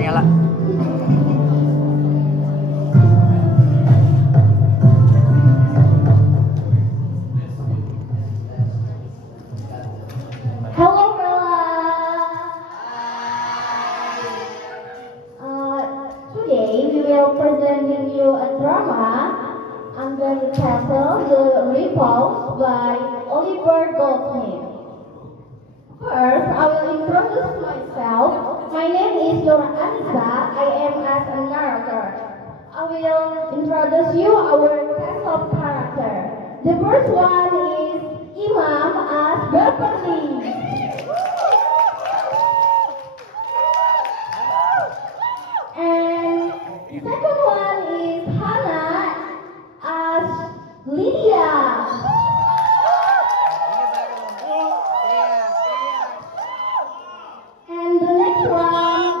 nyala. Hello, Bella. Today we will presenting you a drama under the title The Repulse by Oliver Goldsmith. First, I will introduce myself. My name is Laura Anissa. I am as a narrator. I will introduce you our cast of character. The first one is Imam as Beverly. And second one is Hannah as Lydia. And the next one,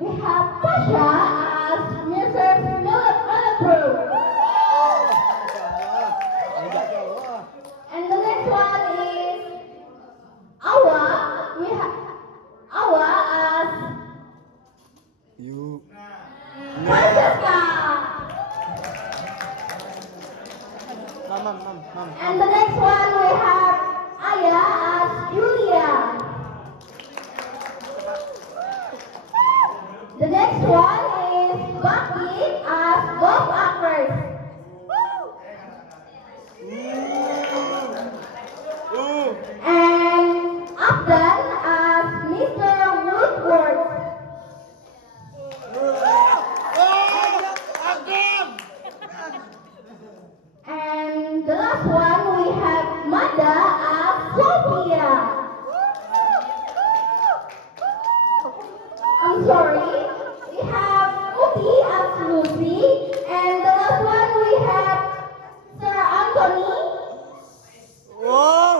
we have Pasha as Mrs. Miller. And the next one is Awa. We have Awa as You. Francesca. Mom. And the next one we have Aya as Julia. The next one is Bucky as Bob Actors. And Abdan as Mr. Woodward. And the last one we have Mada as Sophia. I'm sorry, we have Uti as Lucy, and the last one we have Sir Anthony. Wow.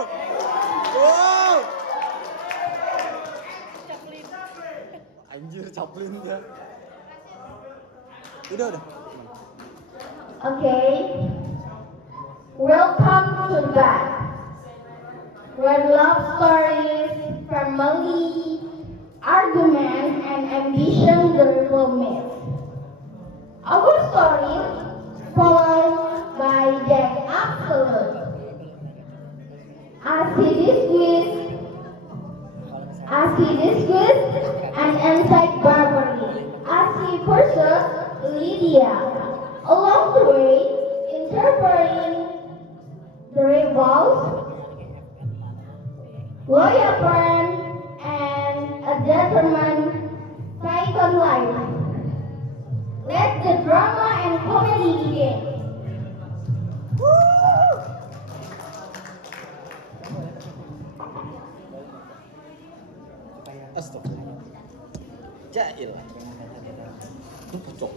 Anjir, Chaplin dia. Udah. Okay. Welcome to that. Where love stories, family, argument, and ambition will meet. Our story followed by Jack Absolute. As he disguised and inside Barbary, as he pursued Lydia. Along the way, interpreting the rebels, loyal friend, and a determined Saigon life. Let the drama and comedy begin. Astagfirullah. Jahil. Itu pucuk.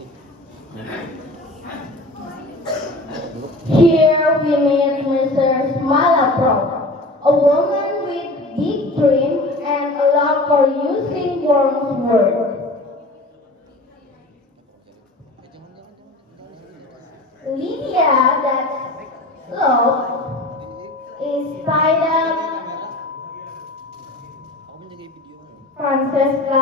Here we meet Mrs. Malapro, a woman with big dreams and a love for using Worm's word. Lydia, that love, is tied up. Francesca.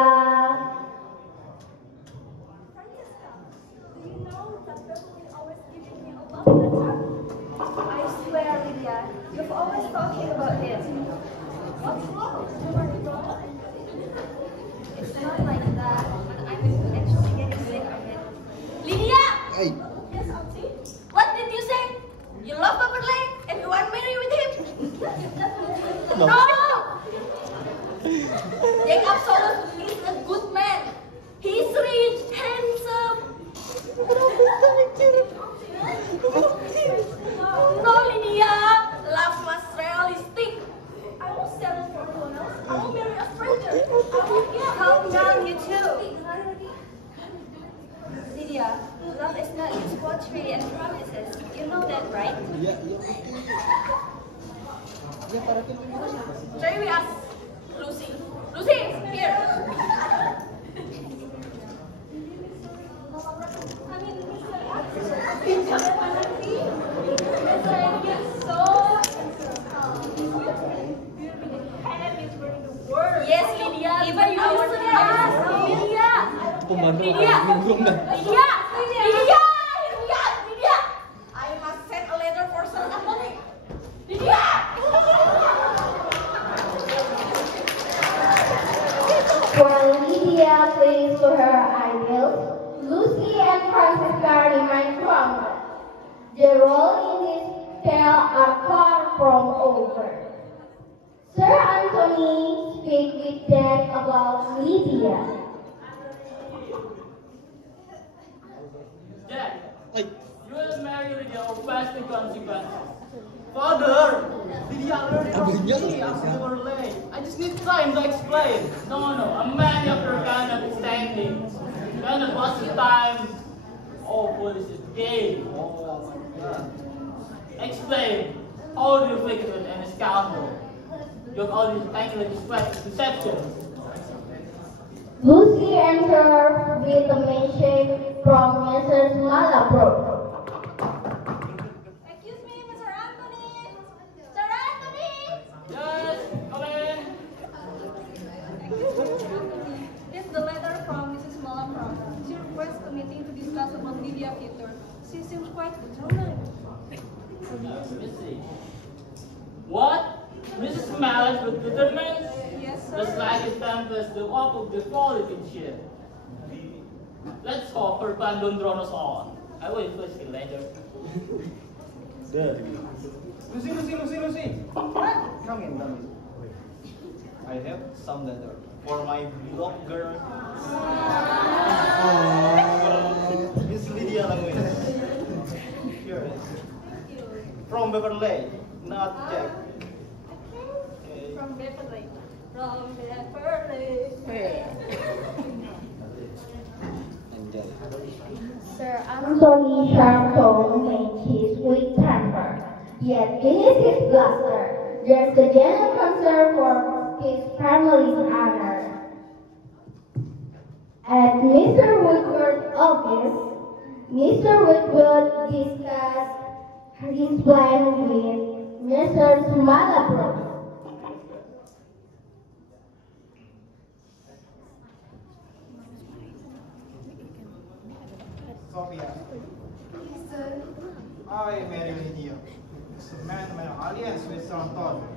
Do you know that Beverly always giving me a love letter? I swear, Lydia, you've always talking about him. What's wrong? It's not like that, but I'm actually getting sick of it. Lydia! Hey. Yes, Auntie? What did you say? You love Beverly and you want to marry with him? No! Jack Absolute is a good man. He's rich, handsome. No, Lydia. Love must realistic. I won't settle for anyone else. I won't marry a stranger. I won't get. Calm down, you two. Lydia, love is not just poetry and promises. You know that, right? Iya. Ya para que Shall we ask Lucy? Lucy, here. Yes, Lydia. Even our class, Lydia. bandel Lydia! bingung dah. Lydia! Lydia! Lydia! I must send a letter for Sir Anthony. Lydia! While Lydia clings to her ideals, Lucy and Francisca remain grounded. Their role in this tale are far from over. Sir Anthony speaks with Jack about Lydia. Jack, Ay, you will marry Lydia or face the consequences. Father, Lydia already told me after we were late. I just need time to explain. No, a man of your kind of standing. Cannot waste the time. Oh, police is gay. Oh my God. Explain. How do you fix it and a scoundrel? You have already taken the sweat of deception. Lucy enters with a message from Mrs. Malabro. Excuse me, Mr. Anthony! Sir Anthony! Yes, come in. This is the letter from Mrs. Malabro. She requests a meeting to discuss about Lydia Peter. She seems quite determined. Missy. What? Mrs. Malice was determined? Yes, The sir. slightest tempest will up of the politician. Let's hope her plan don't drown us all. I will first see later. Lucy. Come in. I have some letter for my beloved girl. Miss Lydia Languin. Here it is. From Beverly, not Jack. Okay. From Beverly. From Beverly. Anjay. Sir Anthony Sharpton makes his weak temper, yet beneath his bluster, there's a genuine concern for his family's honor. At Mr. Woodward's office, Mr. Woodward discussed his plan with Mrs. Malabro. Sophia. I marry Lydia. Cement my alliance with Sir Anton.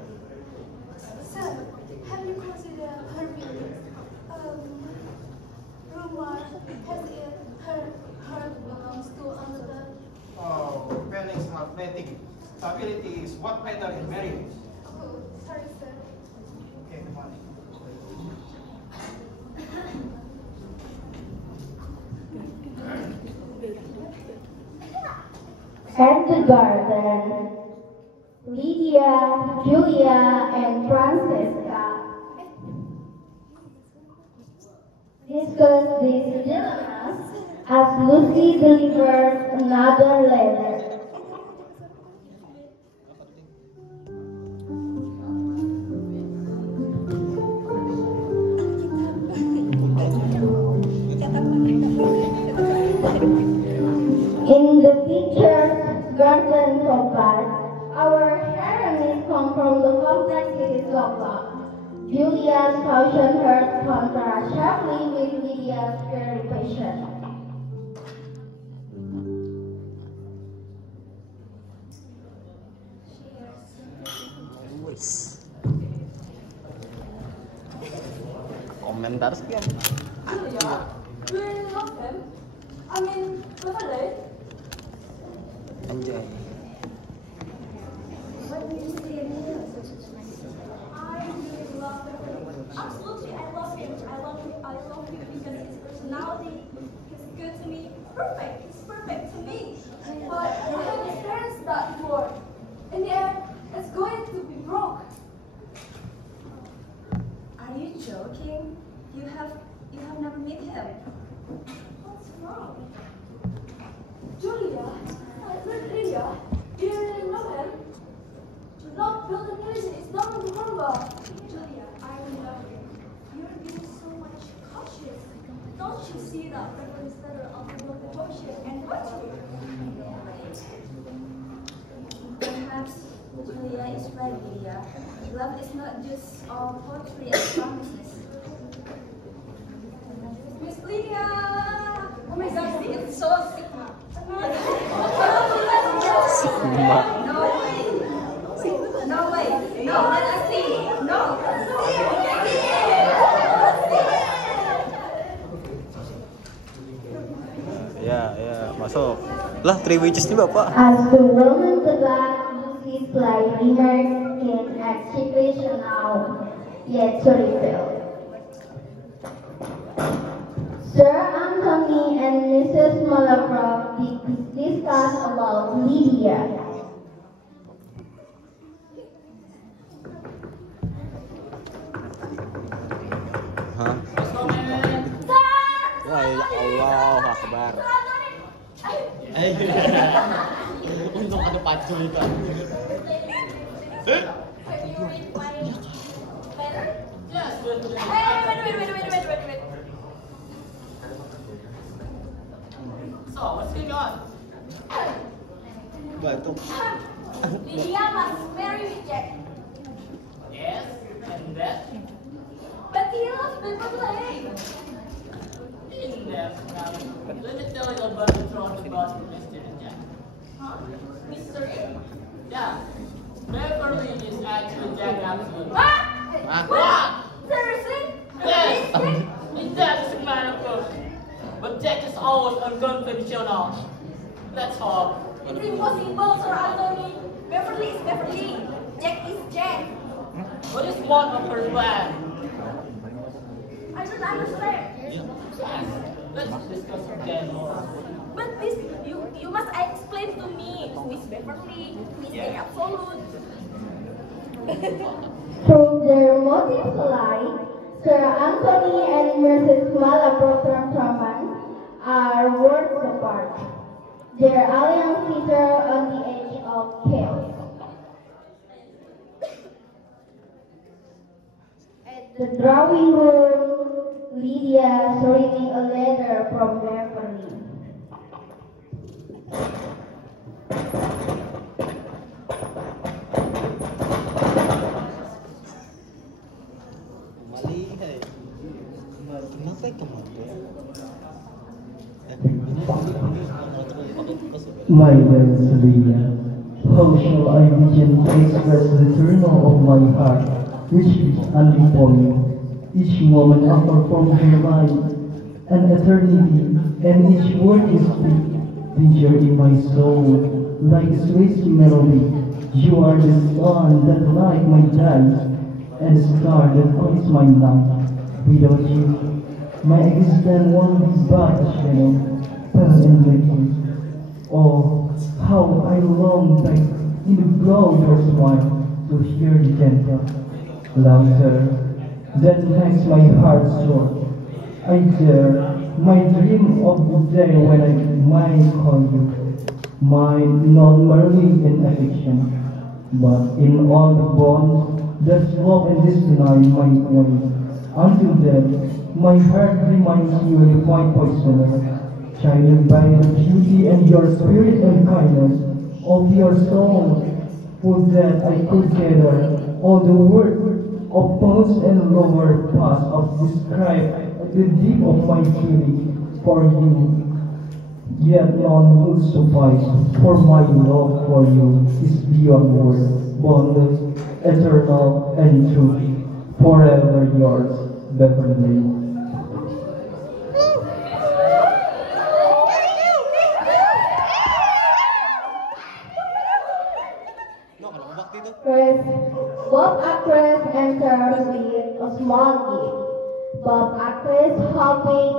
Sir, have you considered her being rumor has it her belongs to another? Oh, feelings are fleeting. Stability is what matters in marriage. Oh, sorry, sir. Okay, come on. At the garden, Lydia, Julia, and Francesca discuss these dilemmas as Lucy delivers another letter. In the picture's garden sofa, our heroines come from the complexity sofa. Julia's caution hurt contrasts sharply with Lydia's very patient. Komentar sekian. Julia, do you really love him? I mean, Beverly? Anjay. What do you say in such a situation? I really love him. Absolutely, I love him. I love him because his personality is good to me. Perfect. He's perfect to me. But I have experienced that before. In the end, it's going to be broke. Are you joking? You have never met him. What's wrong? Julia, Lydia, do you really love him? Not building illusion is not a number. Julia, I love you. You're being so much cautious. Don't you see that Beverly's letter of devotion and virtue? Perhaps Julia is right, Lydia. Love is not just all poetry and promises. Miss Lydia! So Sigma. Sigma. No way. No way. No, let's see. No. Ya, masuk. Lah, 3 witches nih Bapak. As the Roman god uses like remarks in executional yet to reveal. Sir Anthony and Mrs. Malaprop discuss about Lydia. Hah? Wah, ya Allah Akbar. Untung ada pacu itu. Yes, Wait. So, what's going on? Batuk. Lydia must marry with Jack. Yes, and that? But he loves Beverly. In that, let me tell you about the truth about Mr. Jack. Huh? Mystery? Yeah, Beverly is actually Jack Absolute. What? Seriously? Yes, and that's a man of course. But Jack is always unconventional. That's all. It's impossible, Sir Anthony. Beverly is Beverly. Jack is Jack. What is one of her plans? I don't understand. Let's discuss again more. But this, you must explain to me. Miss Beverly, Miss Jack Absolute. Through their motives alike, Sir Anthony and Mrs. Malaprop are worlds apart. Their alliance feature on the edge of chaos. At the drawing room, Lydia is reading a letter from Beverly. My dear Lydia, how shall I begin to express the turmoil of my heart, which is only for you? Each moment offer from her mind an eternity, and each word is sweet, danger in my soul, like sweet melody. You are the sun that light my days, and the star that lights my life. Without you, my existence won't be but a shadow, pale and vacant. Oh, how I long back in the glow of your smile to hear the gentle laughter that makes my heart soar. I dare my dream of the day when I might call you mine, not merely in affection, but in all the bonds that swap and destiny my way. Until then, my heart reminds you a fine poisoner, shining by the beauty and your spirit and kindness of your soul. For that I could gather all the word of most and lower parts of describe the deep of my feeling for you. Yet none would suffice, for my love for you is beyond words, boundless, eternal, and true. Forever yours, Beverly. Bob Actress enters with a small gift. Bob Actress hoping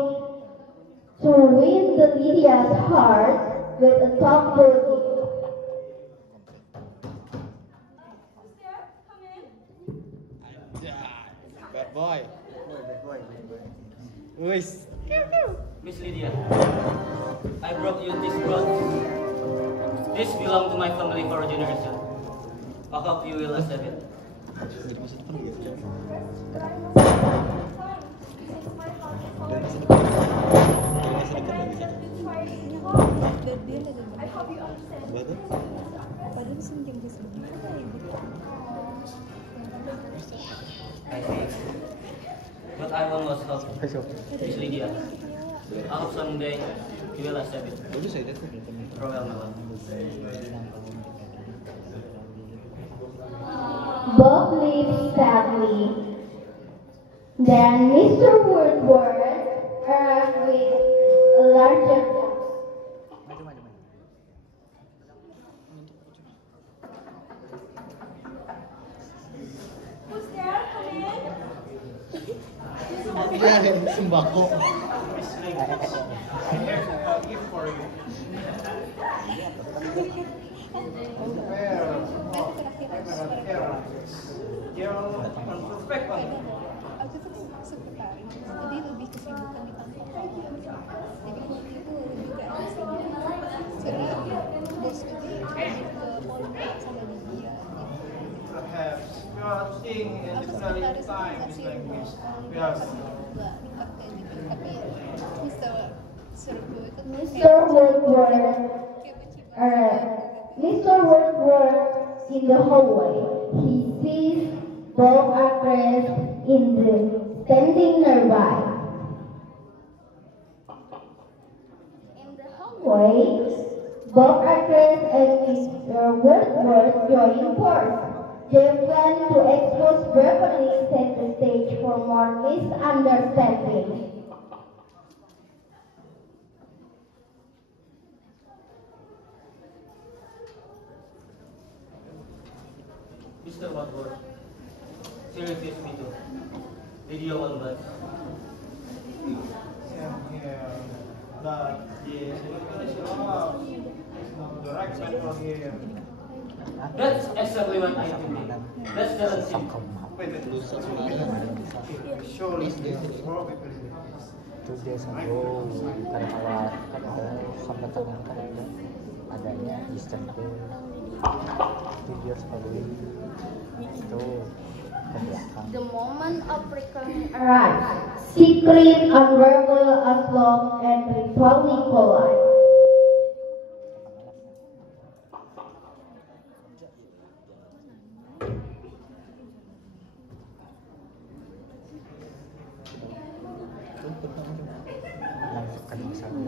to win the Lydia's heart with a thoughtful gift. Who's there? Come in. Bad boy. Wis. Miss Lydia, I brought you this bronze. This belongs to my family for a generation. I hope you will accept it. I hope you understand. I see. But I almost help Miss Lydia. I hope someday you will accept it. Royal Melon. Bob leaves sadly. Then Mr. Woodward arrived with a larger box. Who's there? Come in. Sembako. Miss Ladies, here's a gift for you. Where? You're perfect one. Aku tuh sekretaris, jadi lebih kesibukan di kantor. Jadi waktu itu juga soalnya bos itu ke Polda sama di dia. Perhaps we are seeing in Aku different sekretaris time is kasih like this. We bos are nggak dipakai gitu, tapi Mr. Serbu itu Mr. Woodward kayak benci banget. Mr. Woodward in the hallway. He sees Bob actress standing nearby. In the hallway, Bob actress and Mr. Woodward join force. They plan to expose Beverly set the stage for more misunderstanding. Mr. Woodward, she refused me to. Video on that. here. But yes, it's not the right man for here. That's exactly what I do. That's jealousy. Wait, surely this is wrong because 2 days ago kan awal kan ada hambatan yang kan adanya Eastern Day 2 years ago itu ke belakang. The moment of reckoning arrives. She clean, unravel, unlock, and ritually polite. Langsung kan masalah.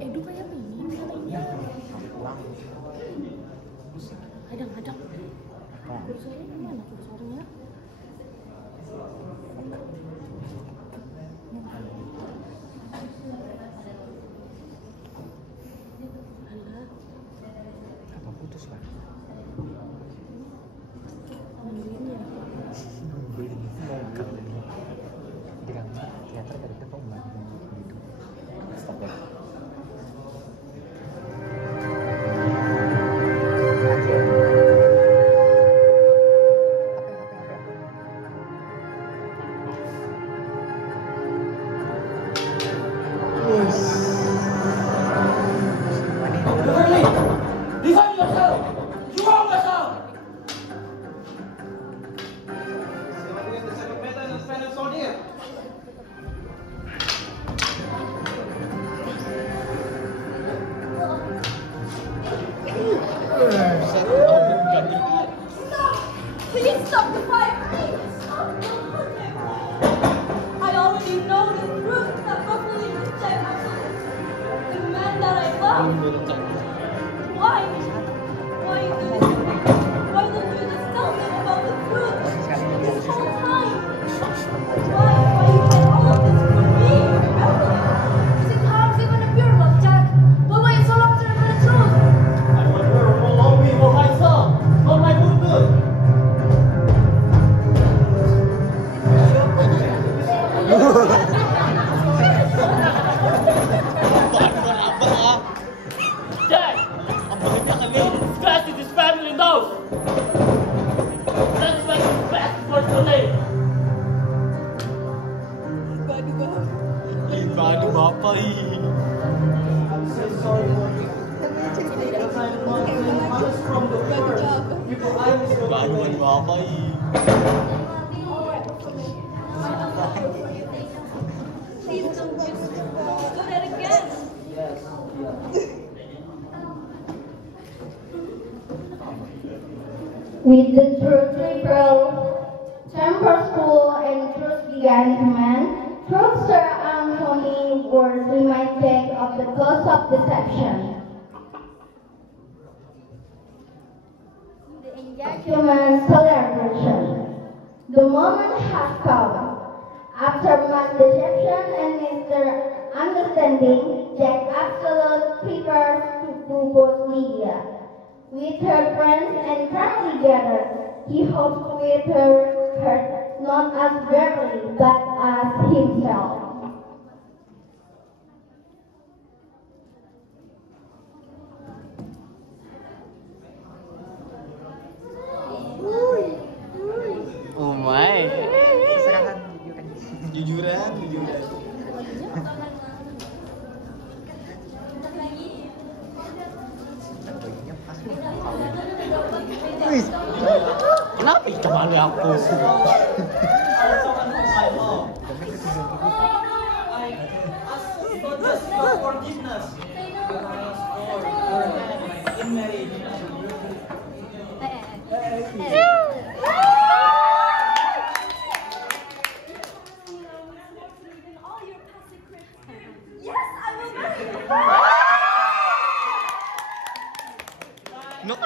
Edu kayak ini katanya. Kadang-kadang. Kursornya mana kursornya? Apa putus kan? Drama teater dari itu pembantu gitu. Stop ya. Beverly, defend yourself! You wrong yourself! the second method and final soldier. Please stop the fight! Please stop! I already know the truth that Buffalo rejects the man that I love. Why? Why do this to me? Why don't you just tell me about the truth this whole time? Why you did all of this for me? Is it hard to even appear love, Jack? Why wait so long to reveal the truth? I will never allow me for myself, for my good good. Jack! No disgust to this family knows! That's my best for today! Ibadu bapak ih. I'm so sorry for you. Because I'm not being honest from the first. Because I was so Ibadu bapak ih. Please don't do that again. Yes, yeah. With the truth April, temper school and truth began to mend, truth Sir Anthony was reminded of the cause of deception. The engagement celebration. The moment has come. After much deception and misunderstanding, Jack Absolute prepares to propose Lydia. With her friends and family gathered, he hopes with her not as Beverly, but as himself. Oh my. Serahkan Jujuran. baginya pas nih. Wih. Kenapa kembali aku? Also on my mom. I ask for just your forgiveness. Ask for your hand in marriage. All your past secrets. Yes, I will marry you. Kenapa?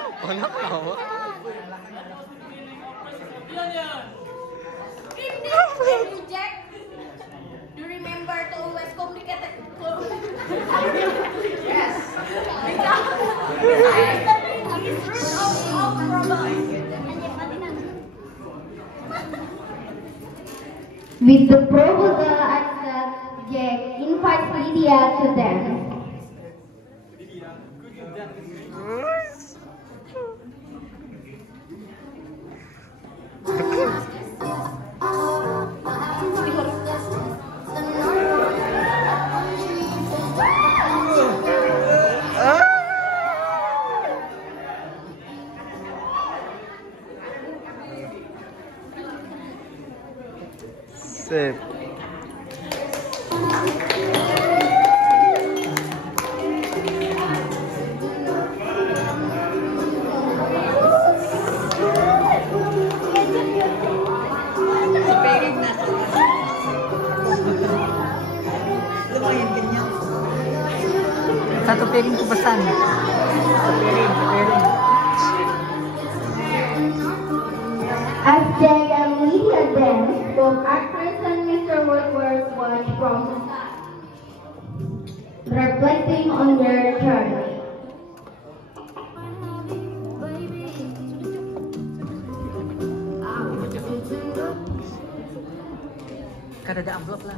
Thank you, Jack. Do you remember to always communicate? Yes. Because it's root of problems. With the proposal accepted, Jack invites Lydia to dance. Sip. Lumayan kenyang. Satu piring ku pesan. Sepiring. As Jack and Lydia dance, both actress and Mr. Woodward watch from the side, reflecting on their journey. Kan ada amplop lah.